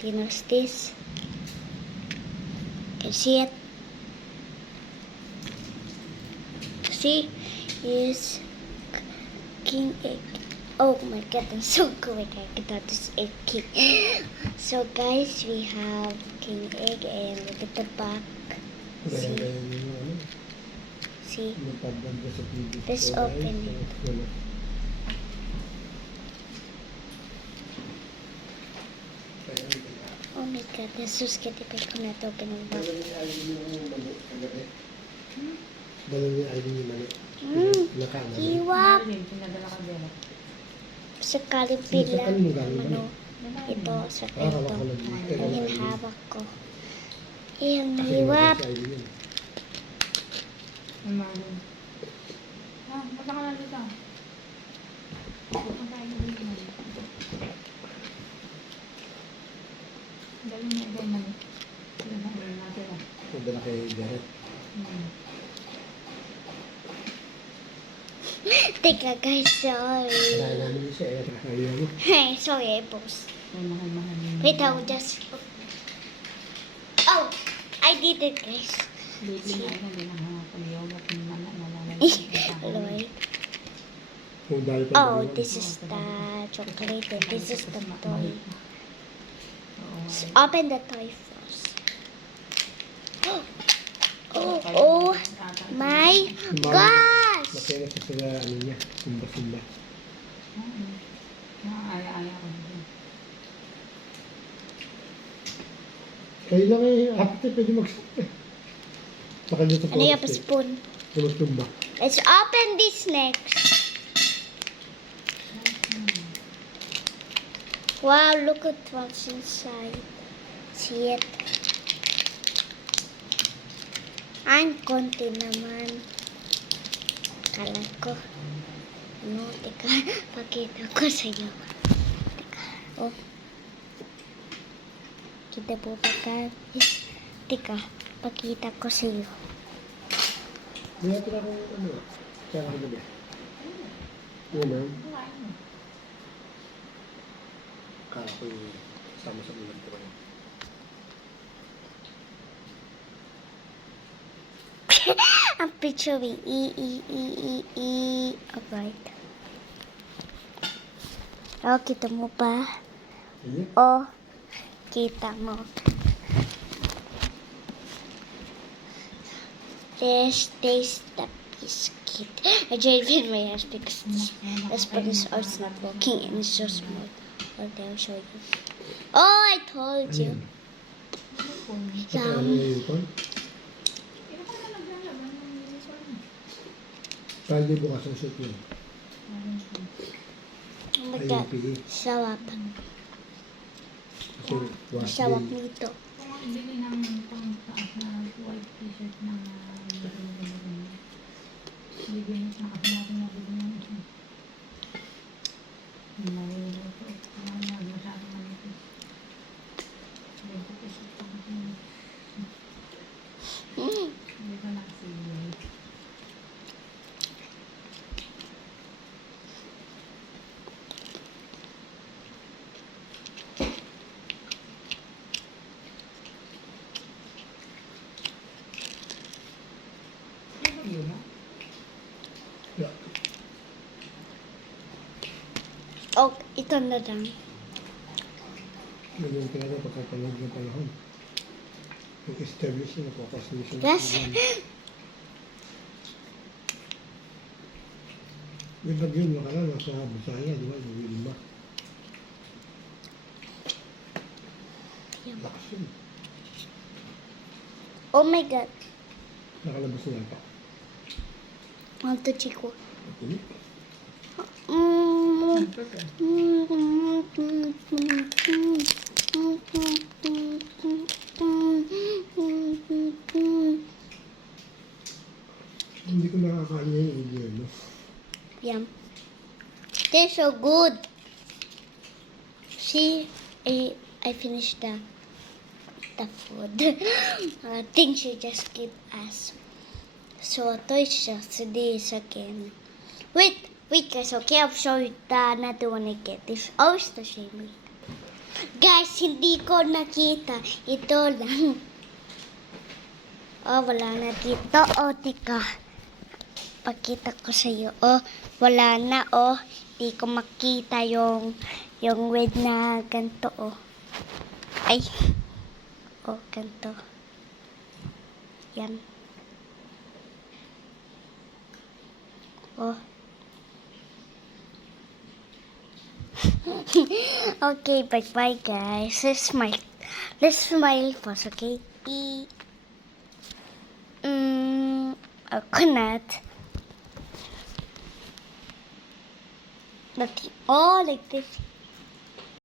Dinner's this. Can see it. See, is king egg. Oh my god, I'm so good. I thought this is king. So guys, we have king egg and look at the back. See, let's open it. Oh my god, I'm so scared if I cannot open the box. Iwak! Sakali bilang ito sa kwento. Ang hinahawak ko. Ang hiwap. Punta ka na dito. Punta tayo dito. Dali niya ito yung mali. Sila na ulit natin. Punta na kay Garrett. Teka guys, sorry. Kaya namin siya eh. Ayaw mo. Hey, sorry, boss. Wait, I will just... Oh! I did it, guys. Lloyd. Oh, this is the chocolate and this is the toy. So, open the toy first. Oh my gosh! Masaya siya sila, ano niya, sumba-sumba. Kayo lang eh, after pwede mag-sumba. Saka dito Ano yung spoon? Sumba. Let's open this next. Wow, look at what's inside. See it? Ang konti naman. Kala ko. No, teka. Pakita ko sa iyo. Teka. Oh. Kita po ba guys? Teka. Pakita ko sa iyo. Hindi natin ako, ano, tsaka ko ba? Yan ang. Kala ko yung sama sa ulan ko. Ang picture with E. Alright. Oh, kita mo ba? Iya. Oh, kita mo. Taste the biscuit. I just in my hands because this spoon is also not working and it's so small. Okay, I'll show you. Oh, I told you. Ano yung ipon? Pwede bukas ang shoot yun. Oh my god. Sarap. Kasi wash Sarap day. nito. Kung bili ng pang-taas na white t-shirt ng bibigyan na kasi natin nabili ng isa. Maluluto. Masyadong malito. 20 pesos pa kasi. Hindi ko na kasi Yeah. Oh, ito na lang. Ganyan talaga pagkapanood ng panahon. Yung establish na napapasin siya. Yes. Yung bagyo mo ka lang, nasa Bisaya, di ba? Yung Wilma. Lakas yun. Oh my god. Nakalabas na yata. Alto chico. Okay. Hindi ko nakakain na yung idea, no? Yum. They're so good. See, I finished the food. I think she just give us. So, ito is just this again. Wait, Wait guys, okay, I'll show you the another one again. This is always the same way. Guys, hindi ko nakita. Ito lang. Oh, wala na dito. Oh, teka. Pakita ko sa iyo. Oh, wala na. Oh, hindi ko makita yung red na ganito. Oh. Ay. Oh, ganito. Yan. Oh. Okay, bye-bye guys. Let's smile. Let's smile first, okay? Coconut. Nothing. Oh, like this.